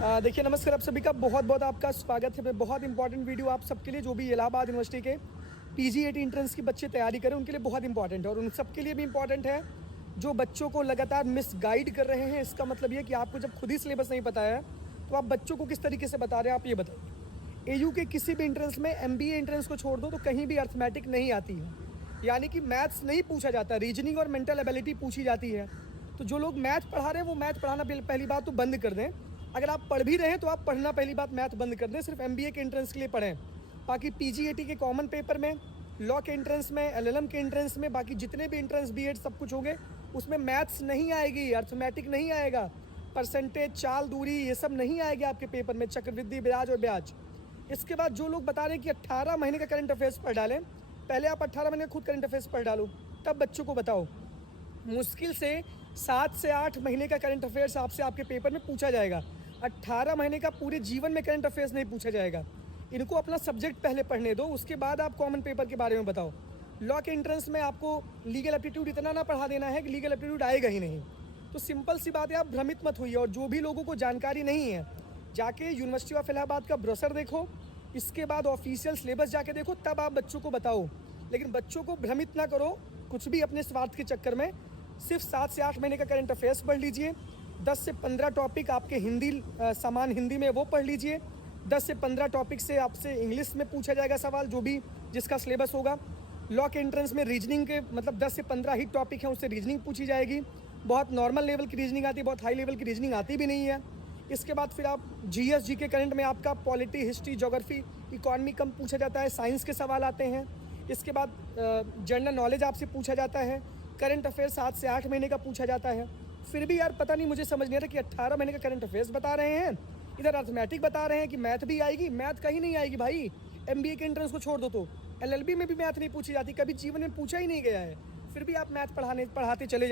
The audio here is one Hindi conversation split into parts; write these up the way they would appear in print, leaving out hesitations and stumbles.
देखिए नमस्कार, आप सभी का बहुत बहुत आपका स्वागत है। बहुत इंपॉर्टेंट वीडियो आप सबके लिए, जो भी इलाहाबाद यूनिवर्सिटी के पीजीएटी एंट्रेंस की बच्चे तैयारी करें उनके लिए बहुत इंपॉर्टेंट है, और उन सबके लिए भी इंपॉर्टेंट है जो बच्चों को लगातार मिस गाइड कर रहे हैं। इसका मतलब ये कि आपको जब खुद ही सिलेबस नहीं पता है तो आप बच्चों को किस तरीके से बता रहे हैं, आप ये बताइए। एयू के किसी भी एंट्रेंस में, एमबीए एंट्रेंस को छोड़ दो तो कहीं भी अर्थमेटिक नहीं आती है, यानी कि मैथ्स नहीं पूछा जाता, रीजनिंग और मेंटल एबिलिटी पूछी जाती है। तो जो लोग मैथ पढ़ा रहे हैं वो मैथ पढ़ाना पहली बात तो बंद कर दें। अगर आप पढ़ भी रहे हैं तो आप पढ़ना पहली बात मैथ बंद कर दें, सिर्फ एमबीए के एंट्रेंस के लिए पढ़ें। बाकी पीजीएटी के कॉमन पेपर में, लॉ के एंट्रेंस में, एलएलएम के एंट्रेंस में, बाकी जितने भी एंट्रेंस बीएड सब कुछ होंगे उसमें मैथ्स नहीं आएगी, अर्थमेटिक नहीं आएगा, परसेंटेज, चाल, दूरी, ये सब नहीं आएगी आपके पेपर में, चक्रवृद्धि, ब्याज और ब्याज। इसके बाद जो लोग बता रहे हैं कि 18 महीने का करंट अफेयर्स पढ़ डालें, पहले आप 18 महीने खुद करंट अफेयर्स पढ़ डालो, तब बच्चों को बताओ। मुश्किल से 7 से 8 महीने का करंट अफेयर्स आपसे आपके पेपर में पूछा जाएगा। 18 महीने का पूरे जीवन में करंट अफेयर्स नहीं पूछा जाएगा। इनको अपना सब्जेक्ट पहले पढ़ने दो, उसके बाद आप कॉमन पेपर के बारे में बताओ। लॉ के एंट्रेंस में आपको लीगल एप्टीट्यूड इतना ना पढ़ा देना है कि लीगल एप्टीट्यूड आएगा ही नहीं। तो सिंपल सी बात है, आप भ्रमित मत होइए। और जो भी लोगों को जानकारी नहीं है, जाके यूनिवर्सिटी ऑफ इलाहाबाद का ब्रोशर देखो, इसके बाद ऑफिशियल सिलेबस जाके देखो, तब आप बच्चों को बताओ। लेकिन बच्चों को भ्रमित ना करो कुछ भी अपने स्वार्थ के चक्कर में। सिर्फ 7 से 8 महीने का करंट अफेयर्स पढ़ लीजिए, 10 से 15 टॉपिक आपके हिंदी सामान हिंदी में वो पढ़ लीजिए। 10 से 15 टॉपिक से आपसे इंग्लिश में पूछा जाएगा सवाल, जो भी जिसका सिलेबस होगा। लॉ के एंट्रेंस में रीजनिंग के मतलब 10 से 15 ही टॉपिक हैं, उससे रीजनिंग पूछी जाएगी। बहुत नॉर्मल लेवल की रीजनिंग आती है, बहुत हाई लेवल की रीजनिंग आती भी नहीं है। इसके बाद फिर आप जीएस जी के करंट में आपका पॉलिटी, हिस्ट्री, ज्योग्राफी, इकॉनमी कम पूछा जाता है, साइंस के सवाल आते हैं। इसके बाद जनरल नॉलेज आपसे पूछा जाता है, करंट अफेयर 7 से 8 महीने का पूछा जाता है। फिर भी यार पता नहीं, मुझे समझ नहीं आ रहा कि 18 महीने का करंट अफेयर्स बता रहे हैं, इधर अर्थमेटिक बता रहे हैं कि मैथ भी आएगी। मैथ कहीं नहीं आएगी भाई, एमबीए के एंट्रेंस को छोड़ दो तो एलएलबी में भी मैथ नहीं पूछी जाती, कभी जीवन में पूछा ही नहीं गया है। फिर भी आप मैथ पढ़ाते चले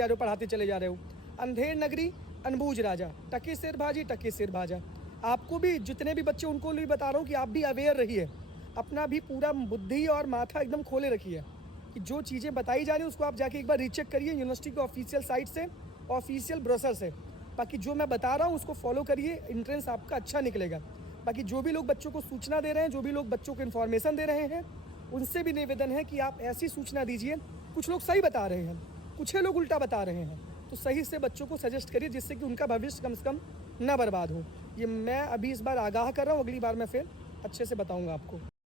जा रहे हो। अंधेर नगरी अनबूझ राजा, टके सिर भाजी, टके सिर भाजा। आपको भी, जितने भी बच्चे उनको भी बता रहा हूँ कि आप भी अवेयर रहिए, अपना भी पूरा बुद्धि और माथा एकदम खोले रखिए कि जो चीज़ें बताई जा रही हैं उसको आप जाके एक बार रीचेक करिए यूनिवर्सिटी के ऑफिशियल साइट से, ऑफिशियल ब्रोशर से। बाकी जो मैं बता रहा हूँ उसको फॉलो करिए, एंट्रेंस आपका अच्छा निकलेगा। बाकी जो भी लोग बच्चों को सूचना दे रहे हैं, जो भी लोग बच्चों को इन्फॉर्मेशन दे रहे हैं, उनसे भी निवेदन है कि आप ऐसी सूचना दीजिए। कुछ लोग सही बता रहे हैं, कुछ लोग उल्टा बता रहे हैं, तो सही से बच्चों को सजेस्ट करिए जिससे कि उनका भविष्य कम से कम ना बर्बाद हो। ये मैं अभी इस बार आगाह कर रहा हूँ, अगली बार मैं फिर अच्छे से बताऊँगा आपको।